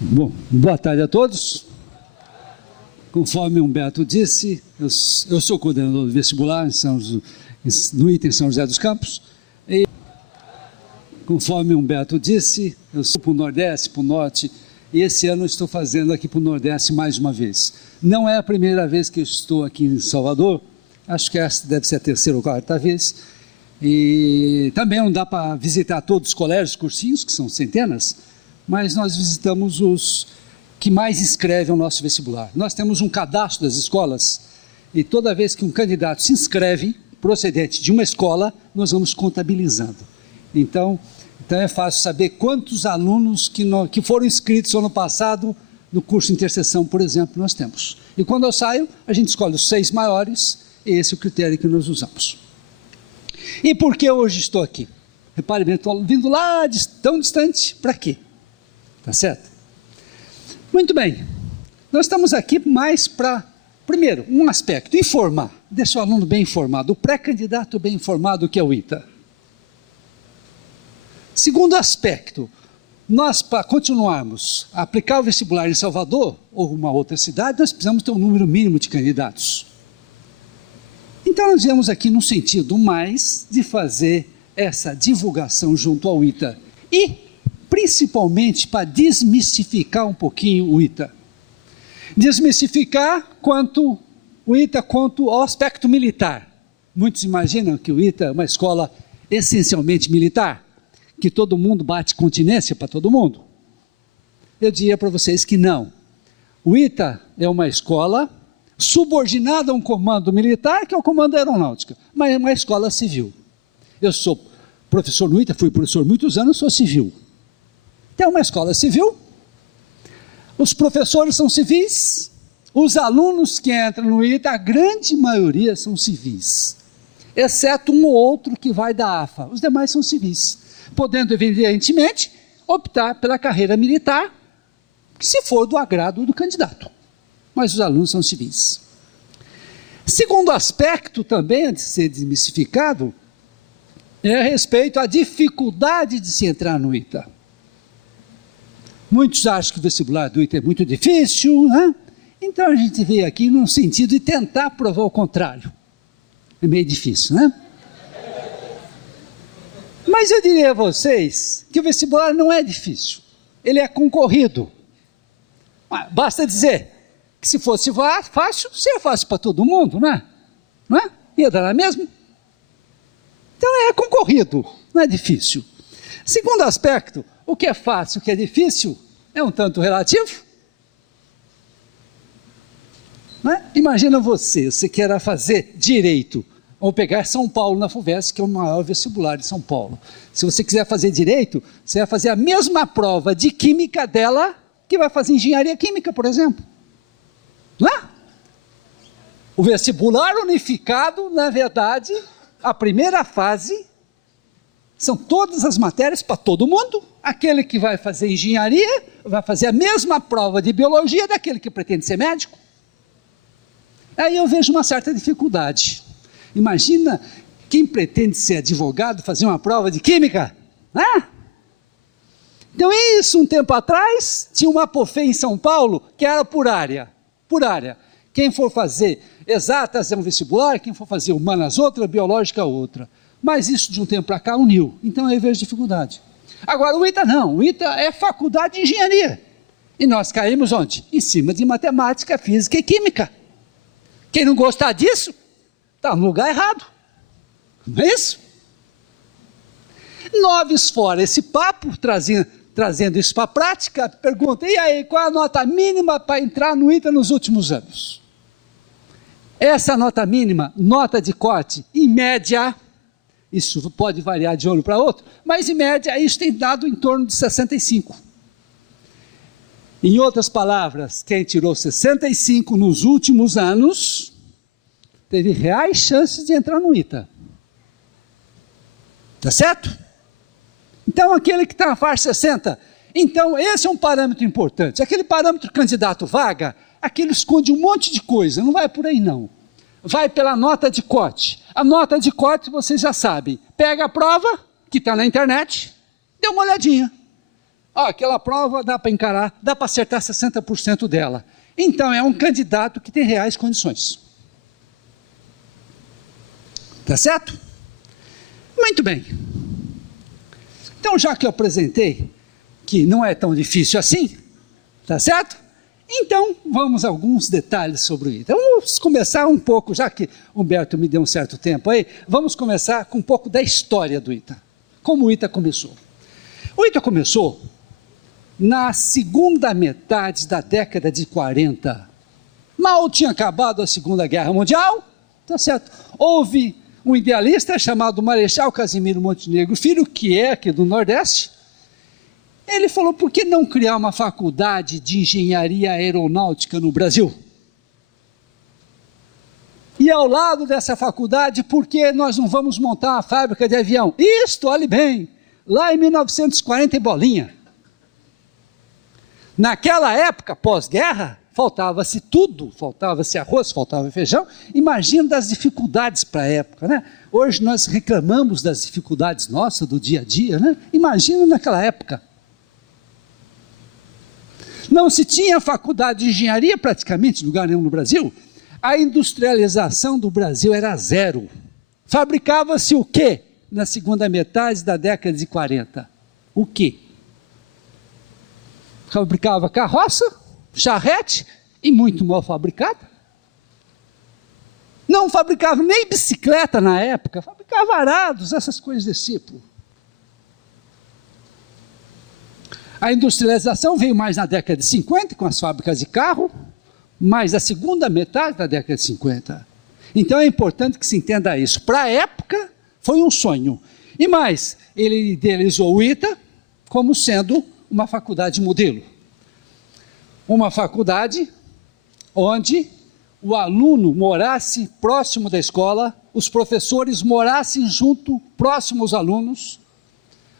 Bom, boa tarde a todos. Conforme o Humberto disse, eu sou coordenador do vestibular no ITA em São José dos Campos. E, conforme o Humberto disse, eu sou para o Nordeste, para o Norte, e esse ano eu estou fazendo aqui para o Nordeste mais uma vez. Não é a primeira vez que eu estou aqui em Salvador, acho que essa deve ser a terceira ou quarta vez. E também não dá para visitar todos os colégios, cursinhos, que são centenas, mas nós visitamos os que mais inscrevem o nosso vestibular. Nós temos um cadastro das escolas e toda vez que um candidato se inscreve, procedente de uma escola, nós vamos contabilizando. Então é fácil saber quantos alunos que foram inscritos ano passado no curso de interseção, por exemplo, nós temos. E quando eu saio, a gente escolhe os 6 maiores, e esse é o critério que nós usamos. E por que hoje estou aqui? Repare bem, estou vindo lá tão distante, para quê? Tá certo? Muito bem, nós estamos aqui mais para, primeiro, um aspecto, informar, deixar o aluno bem informado, o pré-candidato bem informado que é o ITA. Segundo aspecto, nós para continuarmos a aplicar o vestibular em Salvador ou uma outra cidade, nós precisamos ter um número mínimo de candidatos. Então nós viemos aqui no sentido mais de fazer essa divulgação junto ao ITA e principalmente para desmistificar um pouquinho o ITA. Desmistificar quanto ao aspecto militar. Muitos imaginam que o ITA é uma escola essencialmente militar, que todo mundo bate continência para todo mundo. Eu diria para vocês que não. O ITA é uma escola subordinada a um comando militar, que é o comando da aeronáutica, mas é uma escola civil. Eu sou professor no ITA, fui professor muitos anos, sou civil. Então é uma escola civil, os professores são civis, os alunos que entram no ITA, a grande maioria são civis, exceto um ou outro que vai da AFA, os demais são civis, podendo evidentemente optar pela carreira militar, se for do agrado do candidato, mas os alunos são civis. Segundo aspecto também, de ser desmistificado, é a respeito à dificuldade de se entrar no ITA. Muitos acham que o vestibular do ITA é muito difícil, né? Então a gente veio aqui no sentido de tentar provar o contrário. É meio difícil, né? Mas eu diria a vocês que o vestibular não é difícil, ele é concorrido. Basta dizer que se fosse fácil, seria fácil para todo mundo, não é? Não é? Ia dar na mesma? Então é concorrido, não é difícil. Segundo aspecto, o que é fácil, o que é difícil, é um tanto relativo. Não é? Imagina você quer fazer direito, ou pegar São Paulo na FUVEST, que é o maior vestibular de São Paulo. Se você quiser fazer direito, você vai fazer a mesma prova de química dela, que vai fazer engenharia química, por exemplo. Não é? O vestibular unificado, na verdade, a primeira fase, são todas as matérias para todo mundo. Aquele que vai fazer engenharia, vai fazer a mesma prova de biologia daquele que pretende ser médico. Aí eu vejo uma certa dificuldade. Imagina quem pretende ser advogado fazer uma prova de química, né? Então isso, um tempo atrás, tinha uma APOFE em São Paulo, que era por área. Quem for fazer exatas é um vestibular, quem for fazer humanas outra, biológica outra. Mas isso de um tempo para cá uniu, então eu vejo dificuldade. Agora o ITA não, o ITA é faculdade de engenharia. E nós caímos onde? Em cima de matemática, física e química. Quem não gostar disso, está no lugar errado. Não é isso? Noves fora esse papo, trazendo isso para a prática, pergunta, e aí, qual a nota mínima para entrar no ITA nos últimos anos? Essa nota mínima, nota de corte, em média, isso pode variar de um ano para outro, mas em média isso tem dado em torno de 65. Em outras palavras, quem tirou 65 nos últimos anos, teve reais chances de entrar no ITA. Tá certo? Então aquele que está na faixa 60, então esse é um parâmetro importante. Aquele parâmetro candidato vaga, aquele esconde um monte de coisa, não vai por aí não. Vai pela nota de corte. A nota de corte vocês já sabem. Pega a prova, que está na internet, dê uma olhadinha. aquela prova dá para encarar, dá para acertar 60% dela. Então, é um candidato que tem reais condições. Tá certo? Muito bem. Então, já que eu apresentei que não é tão difícil assim, tá certo? Então, vamos a alguns detalhes sobre o ITA. Vamos começar um pouco, já que Humberto me deu um certo tempo aí, vamos começar com um pouco da história do ITA. Como o ITA começou? O ITA começou na segunda metade da década de 40. Mal tinha acabado a Segunda Guerra Mundial, tá certo? Houve um idealista chamado Marechal Casimiro Montenegro Filho, que é aqui do Nordeste. Ele falou, por que não criar uma faculdade de engenharia aeronáutica no Brasil? E ao lado dessa faculdade, por que nós não vamos montar uma fábrica de avião? Isto, olhe bem, lá em 1940 em bolinha. Naquela época, pós-guerra, faltava-se tudo, faltava-se arroz, faltava feijão. Imagina das dificuldades para a época, né? Hoje nós reclamamos das dificuldades nossas do dia a dia, né? Imagina naquela época. Não se tinha faculdade de engenharia praticamente em lugar nenhum no Brasil. A industrialização do Brasil era zero. Fabricava-se o quê na segunda metade da década de 40? O quê? Fabricava carroça, charrete e muito mal fabricada. Não fabricava nem bicicleta na época, fabricava arados, essas coisas desse tipo. A industrialização veio mais na década de 50, com as fábricas de carro, mais a segunda metade da década de 50. Então é importante que se entenda isso. Para a época, foi um sonho. E mais, ele idealizou o ITA como sendo uma faculdade modelo. Uma faculdade onde o aluno morasse próximo da escola, os professores morassem junto, próximo aos alunos,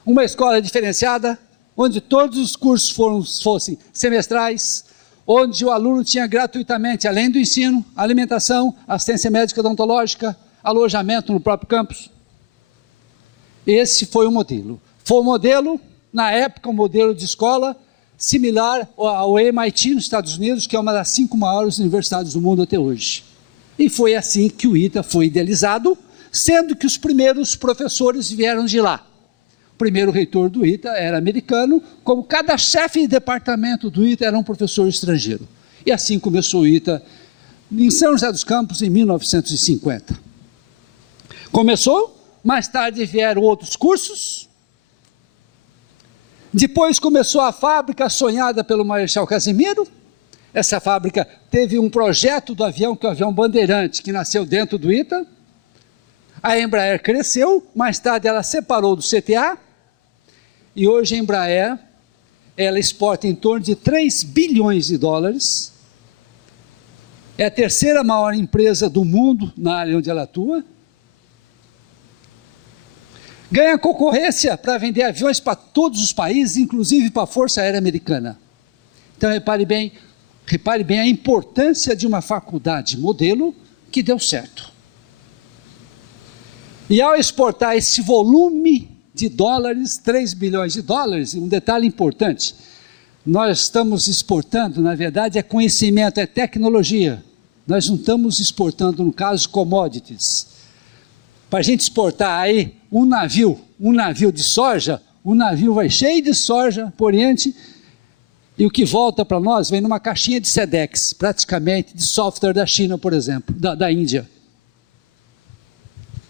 uma escola diferenciada, onde todos os cursos fossem semestrais, onde o aluno tinha gratuitamente, além do ensino, alimentação, assistência médica odontológica, alojamento no próprio campus. Esse foi o modelo. Foi o modelo, na época, um modelo de escola similar ao MIT nos Estados Unidos, que é uma das 5 maiores universidades do mundo até hoje. E foi assim que o ITA foi idealizado, sendo que os primeiros professores vieram de lá. O primeiro reitor do ITA era americano, como cada chefe de departamento do ITA era um professor estrangeiro. E assim começou o ITA em São José dos Campos, em 1950. Começou, mais tarde vieram outros cursos. Depois começou a fábrica sonhada pelo Marechal Casimiro. Essa fábrica teve um projeto do avião, que é o avião Bandeirante, que nasceu dentro do ITA. A Embraer cresceu, mais tarde ela separou do CTA, e hoje a Embraer, ela exporta em torno de 3 bilhões de dólares, é a terceira maior empresa do mundo na área onde ela atua, ganha concorrência para vender aviões para todos os países, inclusive para a Força Aérea Americana. Então repare bem a importância de uma faculdade modelo que deu certo. E ao exportar esse volume de dólares, 3 bilhões de dólares, um detalhe importante, nós estamos exportando, na verdade, é conhecimento, é tecnologia. Nós não estamos exportando, no caso, commodities. Para a gente exportar aí um navio de soja, o navio vai cheio de soja para o Oriente, e o que volta para nós vem numa caixinha de SEDEX, praticamente de software da China, por exemplo, da Índia.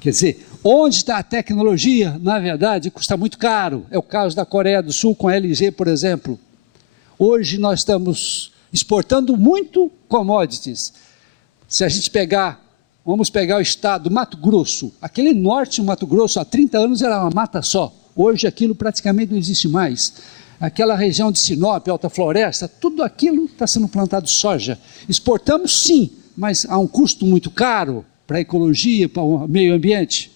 Quer dizer, onde está a tecnologia, na verdade, custa muito caro. É o caso da Coreia do Sul com a LG, por exemplo. Hoje nós estamos exportando muito commodities. Se a gente vamos pegar o estado do Mato Grosso, aquele norte do Mato Grosso, há 30 anos era uma mata só. Hoje aquilo praticamente não existe mais. Aquela região de Sinop, Alta Floresta, tudo aquilo está sendo plantado soja. Exportamos sim, mas a um custo muito caro para a ecologia, para o meio ambiente.